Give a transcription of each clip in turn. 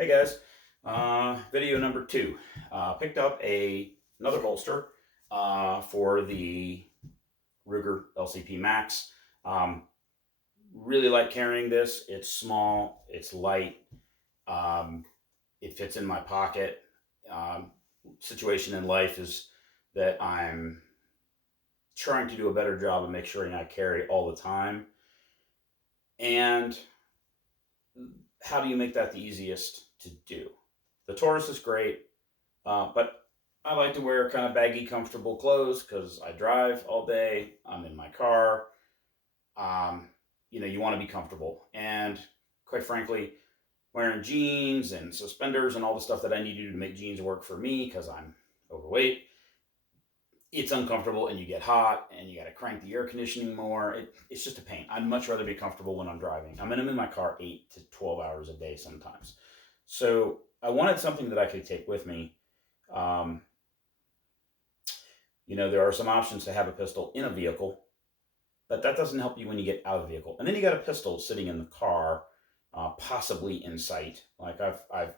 Hey guys, video number two. Picked up another holster for the Ruger LCP-Max. Um, really like carrying this. It's small, it's light, um, it fits in my pocket. Um, Situation in life is that I'm trying to do a better job of make sure I carry all the time. And how do you make that the easiest to do? The Taurus is great. But I like to wear kind of baggy, comfortable clothes because I drive all day. I'm in my car. Um, you want to be comfortable. And quite frankly, wearing jeans and suspenders and all the stuff that I need to do to make jeans work for me because I'm overweight, it's uncomfortable and you get hot and you got to crank the air conditioning more. It's just a pain. I'd much rather be comfortable when I'm driving. I'm in my car 8 to 12 hours a day sometimes. So I wanted something that I could take with me. Um, there are some options to have a pistol in a vehicle, but that doesn't help you when you get out of the vehicle. And then you got a pistol sitting in the car, possibly in sight. Like I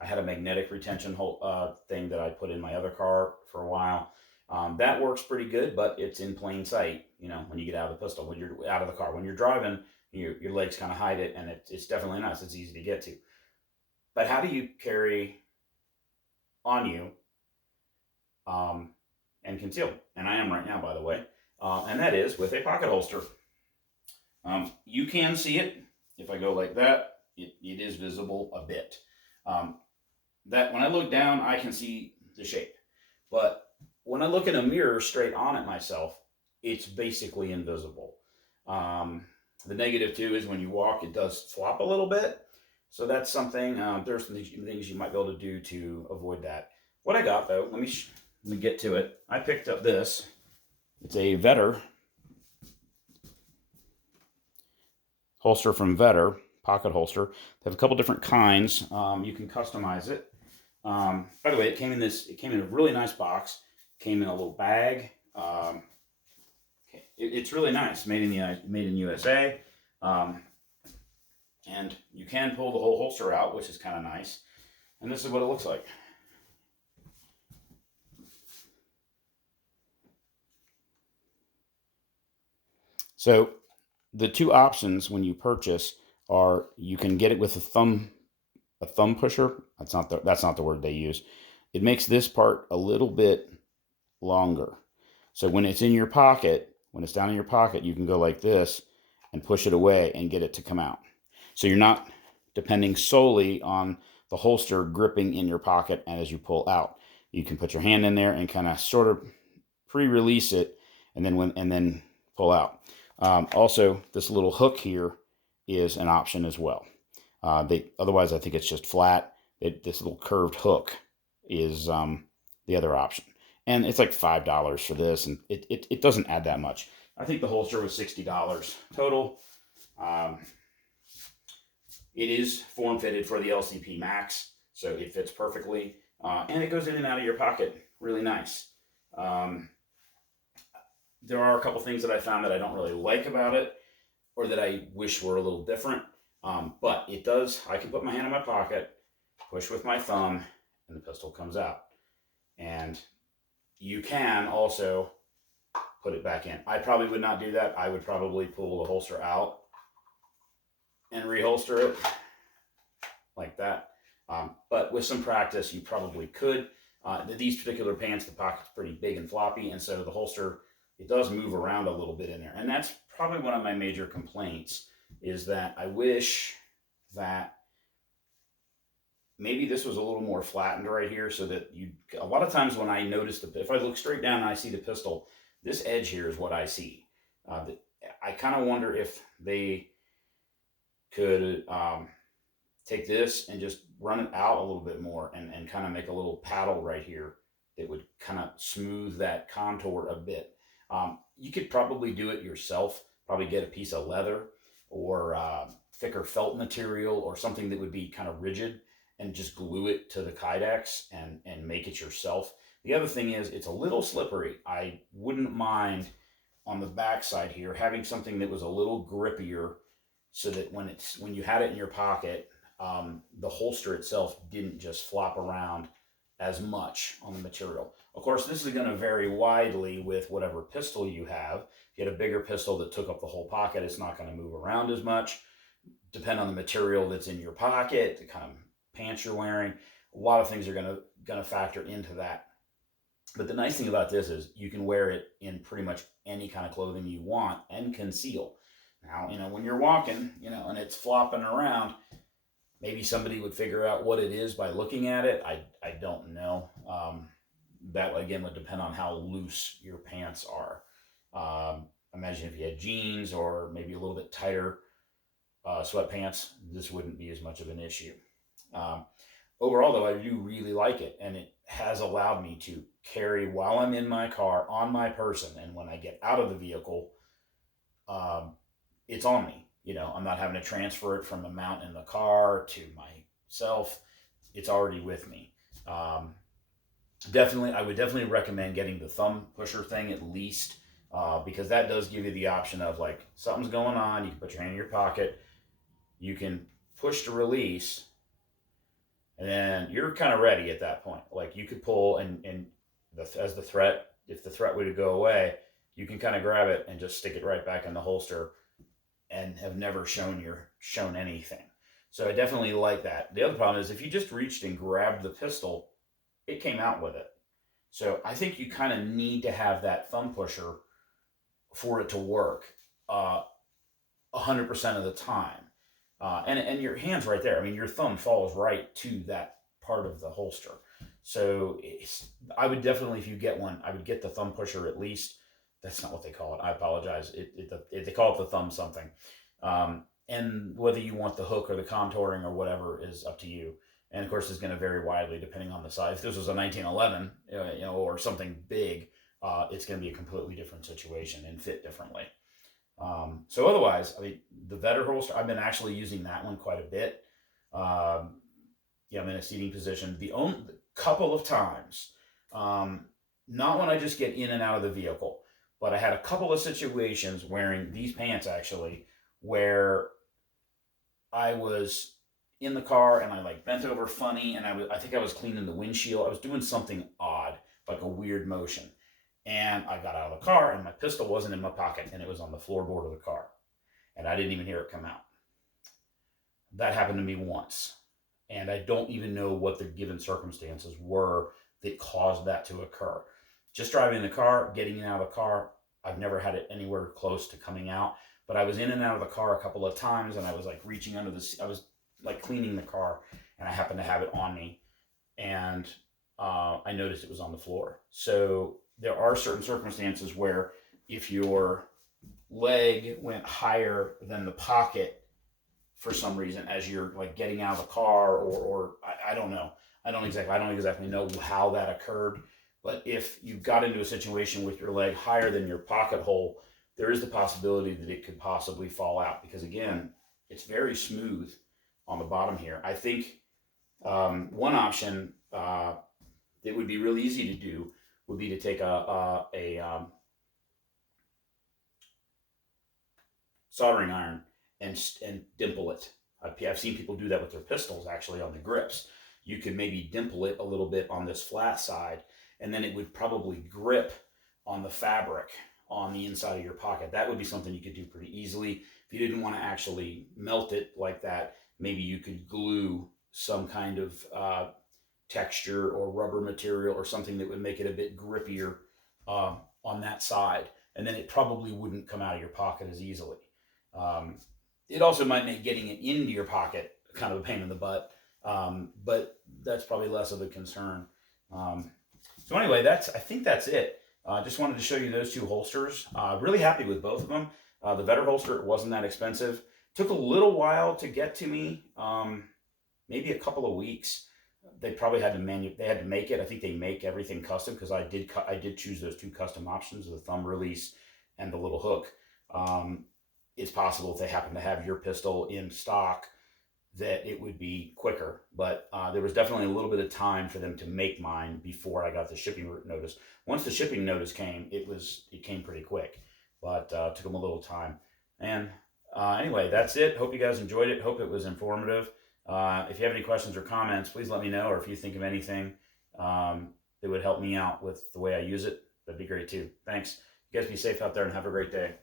had a magnetic retention thing that I put in my other car for a while. That works pretty good, but it's in plain sight. When you get out of the pistol, when you're out of the car, when you're driving, your legs kind of hide it, and it's definitely nice. It's easy to get to. But how do you carry on you? And concealed. And I am right now, by the way. And that is with a pocket holster. You can see it. If I go like that, it is visible a bit. That when I look down, I can see the shape. But when I look in a mirror straight on at myself, it's basically invisible. The negative too is when you walk, it does flop a little bit. So that's something. There's some things you might be able to do to avoid that. What I got though, let me get to it. I picked up this. It's a Vetter holster from Vetter, pocket holster. They have a couple different kinds. You can customize it. By the way, it came in a really nice box. Came in a little bag. It's really nice. Made in USA. And you can pull the whole holster out, which is kind of nice. And this is what it looks like. So the two options when you purchase are you can get it with a thumb pusher. That's not the word they use. It makes this part a little bit longer. So when it's in your pocket, when it's down in your pocket, you can go like this and push it away and get it to come out. So you're not depending solely on the holster gripping in your pocket as you pull out. You can put your hand in there and kind of sort of pre-release it and then pull out. Also, this little hook here is an option as well. Otherwise, I think it's just flat. This little curved hook is the other option. And it's like $5 for this, and it doesn't add that much. I think the holster was $60 total. It is form fitted for the LCP Max, so it fits perfectly. And it goes in and out of your pocket really nice. There are a couple things that I found that I don't really like about it, or that I wish were a little different. But it does, I can put my hand in my pocket, push with my thumb, and the pistol comes out. And you can also put it back in. I probably would not do that. I would probably pull the holster out and reholster it like that. But with some practice, you probably could. These particular pants, the pocket's pretty big and floppy, and so the holster, it does move around a little bit in there. And that's probably one of my major complaints, is that I wish that maybe this was a little more flattened right here, so that a lot of times when I notice if I look straight down and I see the pistol, this edge here is what I see. I kind of wonder if they could take this and just run it out a little bit more and kind of make a little paddle right here that would kind of smooth that contour a bit. You could probably do it yourself, probably get a piece of leather or thicker felt material or something that would be kind of rigid and just glue it to the Kydex and make it yourself. The other thing is it's a little slippery. I wouldn't mind on the back side here having something that was a little grippier, so that when you had it in your pocket, the holster itself didn't just flop around as much on the material. Of course, this is going to vary widely with whatever pistol you have. If you had a bigger pistol that took up the whole pocket, it's not going to move around as much. Depend on the material that's in your pocket, the kind of pants you're wearing. A lot of things are going to factor into that. But the nice thing about this is you can wear it in pretty much any kind of clothing you want and conceal. Now, when you're walking, and it's flopping around, maybe somebody would figure out what it is by looking at it. I don't know. That, again, would depend on how loose your pants are. Imagine if you had jeans or maybe a little bit tighter sweatpants, this wouldn't be as much of an issue. Overall, though, I do really like it, and it has allowed me to carry while I'm in my car on my person, and when I get out of the vehicle, it's on me. I'm not having to transfer it from a mount in the car to myself. It's already with me. I would definitely recommend getting the thumb pusher thing at least, because that does give you the option of, like, something's going on, you can put your hand in your pocket, you can push to release, and then you're kind of ready at that point. Like, you could pull, and if the threat were to go away, you can kind of grab it and just stick it right back in the holster and have never shown anything. So I definitely like that. The other problem is if you just reached and grabbed the pistol, it came out with it. So I think you kind of need to have that thumb pusher for it to work 100% of the time. And your hand's right there. I mean, your thumb falls right to that part of the holster. So I would definitely, if you get one, I would get the thumb pusher at least. That's not what they call it. I apologize. They call it the thumb something. And whether you want the hook or the contouring or whatever is up to you. And of course, it's going to vary widely depending on the size. If this was a 1911, or something big, it's going to be a completely different situation and fit differently. So otherwise, I mean, the Vetter holster, I've been actually using that one quite a bit. I'm in a seating position. The only couple of times, not when I just get in and out of the vehicle, but I had a couple of situations wearing these pants actually, where I was in the car and I bent over funny, and I think I was cleaning the windshield. I was doing something odd, like a weird motion. And I got out of the car and my pistol wasn't in my pocket, and it was on the floorboard of the car. And I didn't even hear it come out. That happened to me once. And I don't even know what the given circumstances were that caused that to occur. Just driving the car, getting in and out of the car, I've never had it anywhere close to coming out. But I was in and out of the car a couple of times, and I was reaching under I was cleaning the car, and I happened to have it on me. And I noticed it was on the floor. So there are certain circumstances where if your leg went higher than the pocket for some reason as you're getting out of the car, or I don't know. I don't exactly know how that occurred. But if you got into a situation with your leg higher than your pocket hole, there is the possibility that it could possibly fall out, because again, it's very smooth on the bottom here. I think one option that would be really easy to do would be to take a soldering iron and dimple it. I've seen people do that with their pistols, actually, on the grips. You could maybe dimple it a little bit on this flat side, and then it would probably grip on the fabric on the inside of your pocket. That would be something you could do pretty easily. If you didn't want to actually melt it like that, maybe you could glue some kind of texture or rubber material or something that would make it a bit grippier on that side, and then it probably wouldn't come out of your pocket as easily. It also might make getting it into your pocket kind of a pain in the butt, but that's probably less of a concern. So anyway, I think that's it. Just wanted to show you those two holsters. Really happy with both of them. The Vetter holster wasn't that expensive. Took a little while to get to me, maybe a couple of weeks. They probably had to they had to make it. I think they make everything custom, because I did choose those two custom options, the thumb release and the little hook. It's possible if they happen to have your pistol in stock that it would be quicker, but there was definitely a little bit of time for them to make mine before I got the shipping notice. Once the shipping notice came, it came pretty quick, but took them a little time. And anyway, that's it. Hope you guys enjoyed it. Hope it was informative. If you have any questions or comments, please let me know, or if you think of anything that would help me out with the way I use it, that'd be great too. Thanks. You guys be safe out there and have a great day.